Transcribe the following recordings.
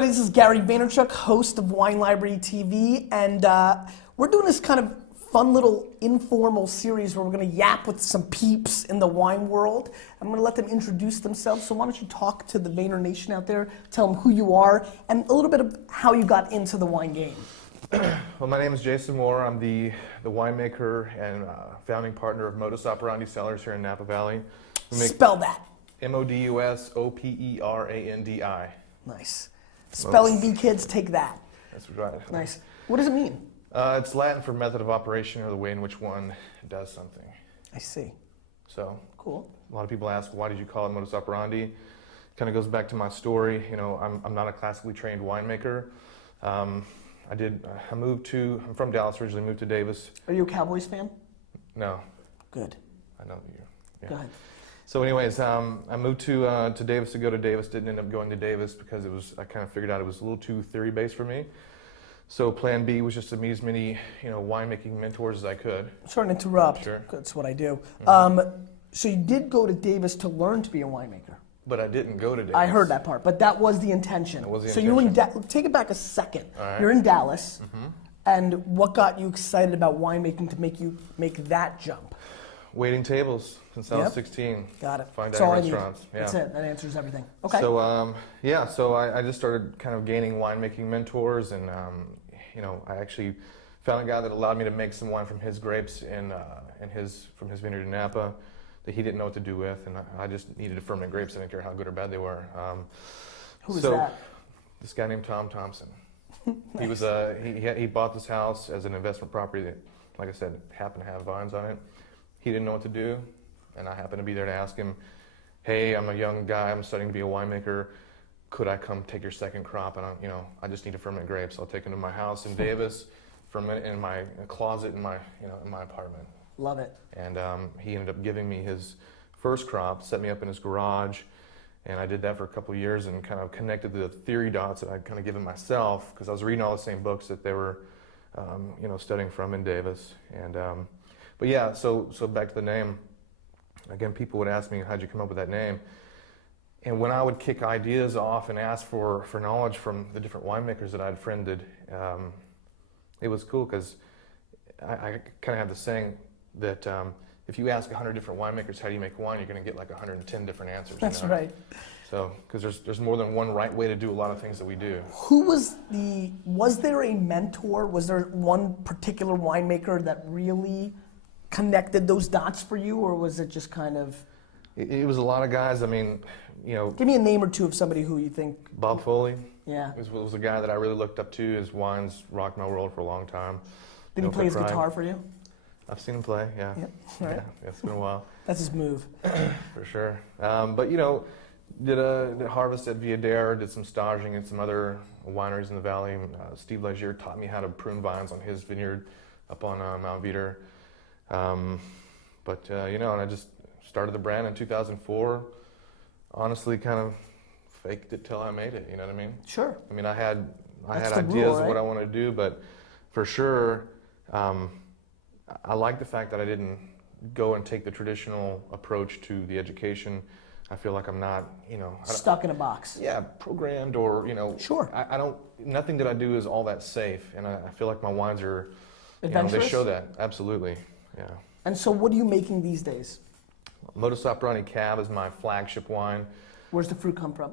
everybody, this is Gary Vaynerchuk, host of Wine Library TV, and we're doing this kind of fun little informal series where we're gonna yap with some peeps in the wine world. I'm gonna let them introduce themselves, so why don't you talk to the Vayner Nation out there, tell them who you are, and a little bit of how you got into the wine game. Well, my name is Jason Moore. I'm the winemaker and founding partner of Modus Operandi Cellars here in Napa Valley. Spell that. Modus Operandi. Nice. Spelling bee kids, take that. That's right. Nice. What does it mean? It's Latin for method of operation, or the way in which one does something. I see. So, cool. A lot of people ask, why did you call it Modus Operandi? Kind of goes back to my story. You know, I'm not a classically trained winemaker. I'm from Dallas originally, moved to Davis. Are you a Cowboys fan? No. Good. I know you. Yeah. Go ahead. So anyways, I moved to Davis to go to Davis. Didn't end up going to Davis because I kind of figured out it was a little too theory-based for me. So plan B was just to meet as many, winemaking mentors as I could. I'm sorry to interrupt. Sure. That's what I do. Mm-hmm. So you did go to Davis to learn to be a winemaker. But I didn't go to Davis. I heard that part, but that was the intention. That was the so intention. you're in take it back a second. All right. You're in Dallas, mm-hmm. and what got you excited about winemaking to make you make that jump? Waiting tables since I was 16. Got it. Fine That's dining all I restaurants. need. Yeah. That's it. That answers everything. Okay. So so I just started kind of gaining winemaking mentors, and I actually found a guy that allowed me to make some wine from his grapes from his vineyard in Napa that he didn't know what to do with, and I just needed to ferment grapes. I didn't care how good or bad they were. Who was that? This guy named Tom Thompson. Nice. He bought this house as an investment property that, like I said, happened to have vines on it. He didn't know what to do, and I happened to be there to ask him, hey, I'm a young guy, I'm studying to be a winemaker, could I come take your second crop? And I just need to ferment grapes. I'll take them to my house in Davis, ferment in my closet in my apartment. Love it. And he ended up giving me his first crop, set me up in his garage, and I did that for a couple of years and kind of connected the theory dots that I'd kind of given myself, because I was reading all the same books that they were, studying from in Davis. And but yeah, so back to the name. Again, people would ask me, how'd you come up with that name? And when I would kick ideas off and ask for knowledge from the different winemakers that I'd friended, it was cool because I kind of have the saying that if you ask 100 different winemakers how do you make wine, you're going to get like 110 different answers. That's right. So, because there's more than one right way to do a lot of things that we do. Was there a mentor? Was there one particular winemaker that really connected those dots for you, or was it just kind of? It was a lot of guys. I mean, Give me a name or two of somebody who you think. Bob Foley. Yeah. Was a guy that I really looked up to. His wines rocked my world for a long time. Did he play his guitar for you? I've seen him play, yeah. Yep. Right. Yeah, it's been a while. That's his move. For sure. But did a harvest at Viadere, did some staging at some other wineries in the valley. Steve Legier taught me how to prune vines on his vineyard up on Mount Veeder. And I just started the brand in 2004. Honestly, kind of faked it till I made it. You know what I mean? Sure. I mean, I had That's ideas rule, right? of what I wanted to do, but for sure, I like the fact that I didn't go and take the traditional approach to the education. I feel like I'm not, stuck in a box. Yeah, programmed or, Sure. I don't, nothing that I do is all that safe. And I feel like my wines are, Adventurous? they show that. Absolutely. Yeah. And so what are you making these days? Modus Operandi Cab is my flagship wine. Where's the fruit come from?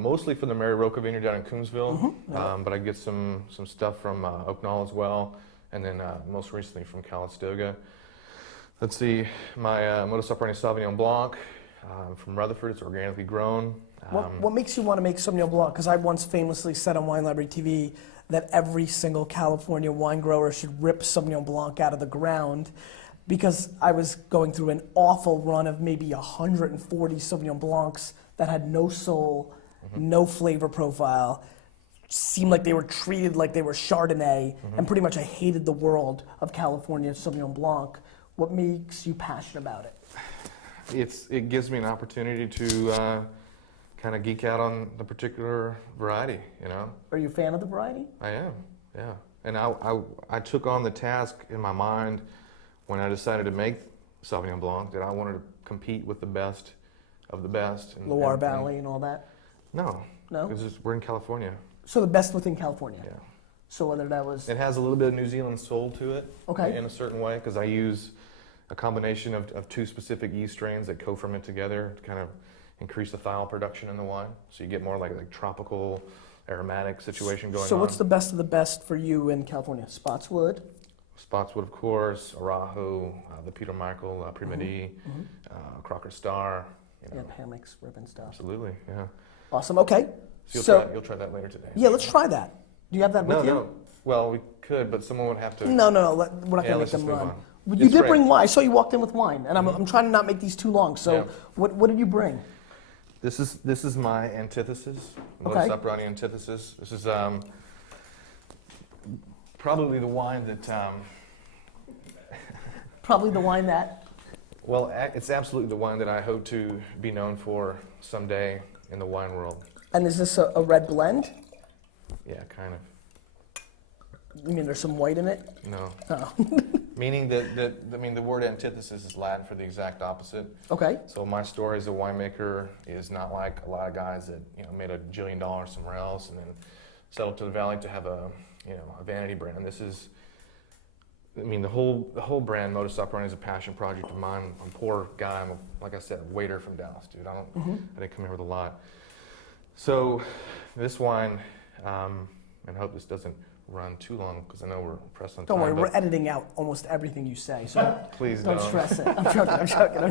Mostly from the Mary Roca Vineyard down in Coombsville, Mm-hmm. Yeah. but I get some stuff from Oak Knoll as well, and then most recently from Calistoga. Let's see, my Modus Operandi Sauvignon Blanc from Rutherford. It's organically grown. What makes you want to make Sauvignon Blanc? Because I once famously said on Wine Library TV that every single California wine grower should rip Sauvignon Blanc out of the ground, because I was going through an awful run of maybe 140 Sauvignon Blancs that had no soul, no flavor profile, seemed like they were treated like they were Chardonnay, and pretty much I hated the world of California Sauvignon Blanc. What makes you passionate about it? It gives me an opportunity to kind of geek out on the particular variety, Are you a fan of the variety? I am, yeah. And I took on the task in my mind when I decided to make Sauvignon Blanc that I wanted to compete with the best of the best. Loire Valley and all that? No. No? Because we're in California. So the best within California. Yeah. So whether that was... It has a little bit of New Zealand soul to it. Okay. In a certain way, because I use a combination of two specific yeast strains that co-ferment together to kind of increase the thiol production in the wine. So you get more like tropical aromatic situation going on. So what's the best of the best for you in California? Spotswood? Spotswood, of course, Arahu, the Peter Michael, Primadi, Crocker Star. You know. Yeah, hammocks, ribbon stuff. Absolutely, yeah. Awesome, okay. So you'll try that later today. Yeah, let's try that. Do you have that with you? No. Well, we could, but someone would have to. No, we're not going to make them run. Well, you did bring wine. I saw you walked in with wine, and I'm trying to not make these too long. So what did you bring? This is my AntithesiS, Modus Operandi AntithesiS. This is probably the wine that... Probably the wine that... Well, it's absolutely the wine that I hope to be known for someday in the wine world. And is this a red blend? Yeah, kind of. You mean there's some white in it? No. Oh. Meaning the word antithesis is Latin for the exact opposite. Okay. So my story as a winemaker is not like a lot of guys that made $1 jillion somewhere else and then settled to the valley to have a vanity brand. This is, the whole brand Modus Operandi is a passion project of mine. I'm a poor guy. I'm like I said, a waiter from Dallas, dude. I didn't come here with a lot. So this wine, and I hope this doesn't run too long because I know we're pressed on time. Don't worry, we're editing out almost everything you say, so please don't stress it. I'm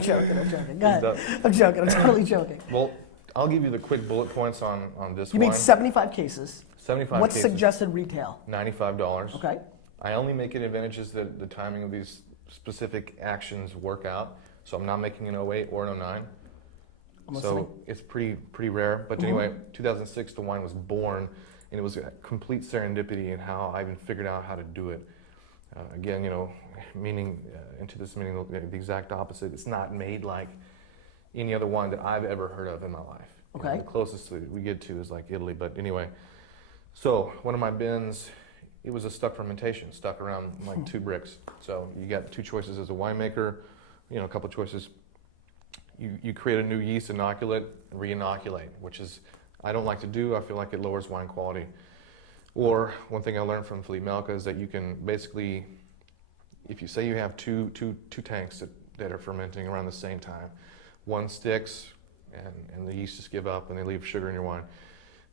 joking. Go ahead. I'm joking. I'm totally joking. Well, I'll give you the quick bullet points on this You wine. made 75 cases. 75 What's cases. suggested retail? $95. Okay. I only make it advantages that the timing of these specific actions work out. So I'm not making an 08 or an 09. So it's pretty rare. But anyway, 2006 the wine was born, and it was a complete serendipity in how I even figured out how to do it. Again, meaning the exact opposite. It's not made like any other wine that I've ever heard of in my life. Okay. The closest we get to is like Italy. But anyway, so one of my bins, it was a stuck fermentation, stuck around like 2 bricks. So you got 2 choices as a winemaker, a couple choices. You create a new yeast inoculate, re-inoculate, which is, I don't like to do. I feel like it lowers wine quality. Or one thing I learned from Philippe Melka is that you can basically, if you say you have two tanks that are fermenting around the same time, one sticks and the yeast just give up and they leave sugar in your wine.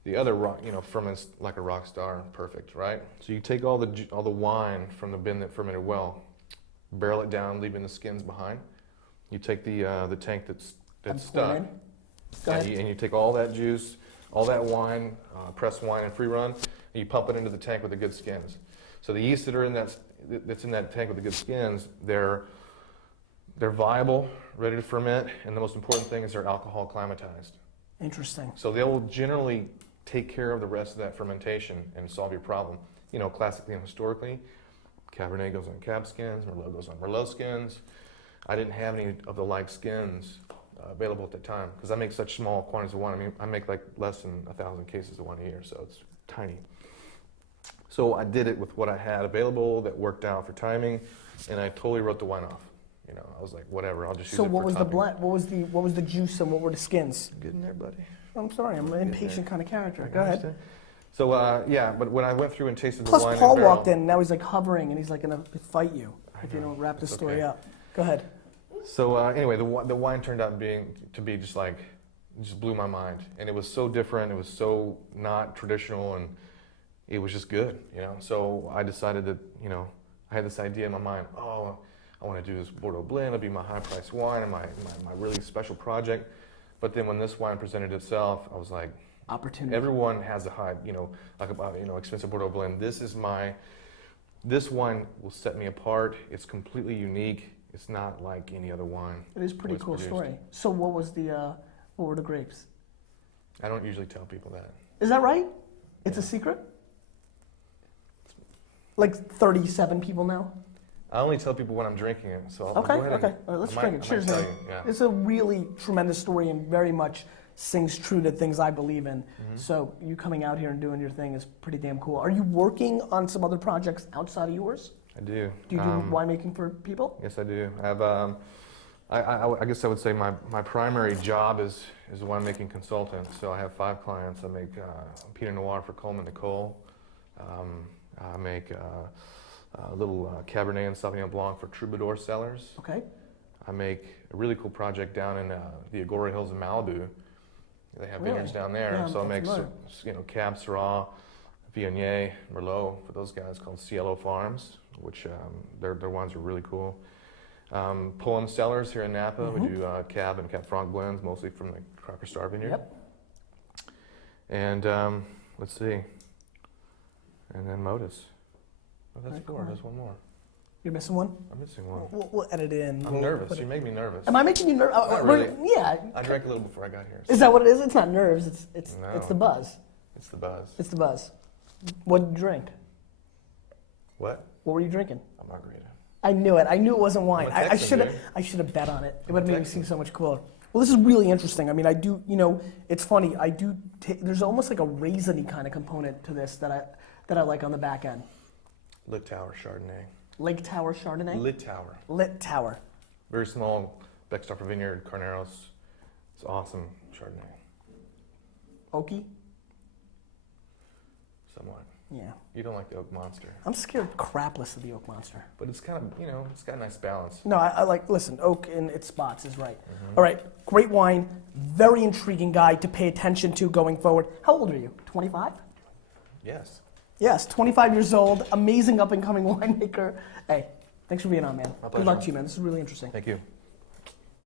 The other, ferments like a rock star, perfect, right? So you take all the wine from the bin that fermented well, barrel it down, leaving the skins behind. You take the tank that's stuck, and you take all that juice, all that wine, pressed wine and free run, and you pump it into the tank with the good skins. So the yeast that are that's in that tank with the good skins, they're viable, ready to ferment, and the most important thing is they're alcohol acclimatized. Interesting. So they will generally take care of the rest of that fermentation and solve your problem. Classically and historically, Cabernet goes on Cab skins, Merlot goes on Merlot skins. I didn't have any of the like skins available at the time because I make such small quantities of wine. I make like less than 1,000 cases of wine a year, so it's tiny. So I did it with what I had available that worked out for timing, and I totally wrote the wine off. I was like, whatever, I'll just use it for So what was the topping. blend? What was the juice and what were the skins? Getting there, buddy. I'm sorry, I'm an impatient kind of character. Go ahead. So but when I went through and tasted Plus the wine Paul in barrel, walked in and now he's like hovering and he's like gonna fight you if you don't wrap this story up. Go ahead. So anyway, the wine turned out to be just blew my mind, and it was so different. It was so not traditional, and it was just good, So I decided that I had this idea in my mind. Oh, I want to do this Bordeaux blend. It'll be my high-priced wine and my really special project. But then when this wine presented itself, I was like, opportunity. Everyone has a high, expensive Bordeaux blend. This wine will set me apart. It's completely unique. It's not like any other wine. It is a pretty cool story. So what were the grapes? I don't usually tell people that. Is that right? It's a secret? Like 37 people know? I only tell people when I'm drinking it, so I'll Okay. go ahead Let's drink it. Cheers, man. Yeah. It's a really tremendous story and very much sings true to things I believe in. So you coming out here and doing your thing is pretty damn cool. Are you working on some other projects outside of yours? I do. Do you do winemaking for people? Yes, I do. I I guess I would say my primary job is a winemaking consultant. So I have 5 clients. I make Pinot Noir for Coleman Nicole. I make a little Cabernet and Sauvignon Blanc for Troubadour Cellars. Okay. I make a really cool project down in the Agora Hills in Malibu. They have vineyards down there. Yeah, so I I'm make familiar. Cab Syrah, Viognier, Merlot for those guys called Cielo Farms, which their wines are really cool. Pullum Cellars here in Napa. We do Cab and Cab Franc blends, mostly from the Crocker Star Vineyard. Yep. And let's see. And then Modus. Oh, that's Very 4. cool. There's one more. You're missing one? I'm missing one. We'll edit it in. I'm nervous. You make me nervous. Am I making you nervous? Not really. Yeah. I drank a little before I got here. Is that what it is? It's not nerves. It's No. it's the buzz. It's the buzz. It's the buzz. What did you drink? What? What were you drinking? A margarita. I knew it. I knew it wasn't wine. I'm a Texan, dude. I should have bet on it. It I'm would have a made me Texan. seem so much cooler. Well, this is really interesting. I mean, I do. It's funny. I do. There's almost like a raisiny kind of component to this that I like on the back end. Lit Tower Chardonnay. Lake Tower Chardonnay. Lit Tower. Lit Tower. Very small Beckstoffer Vineyard, Carneros. It's awesome Chardonnay. Oaky. Somewhat. Yeah. You don't like the Oak Monster. I'm scared crapless of the Oak Monster. But it's kind of, it's got a nice balance. No, I like, listen, oak in its spots is right. All right, great wine, very intriguing guide to pay attention to going forward. How old are you? 25? Yes. Yes, 25 years old, amazing up and coming winemaker. Hey, thanks for being on, man. My Good luck pleasure. to you, man. This is really interesting. Thank you.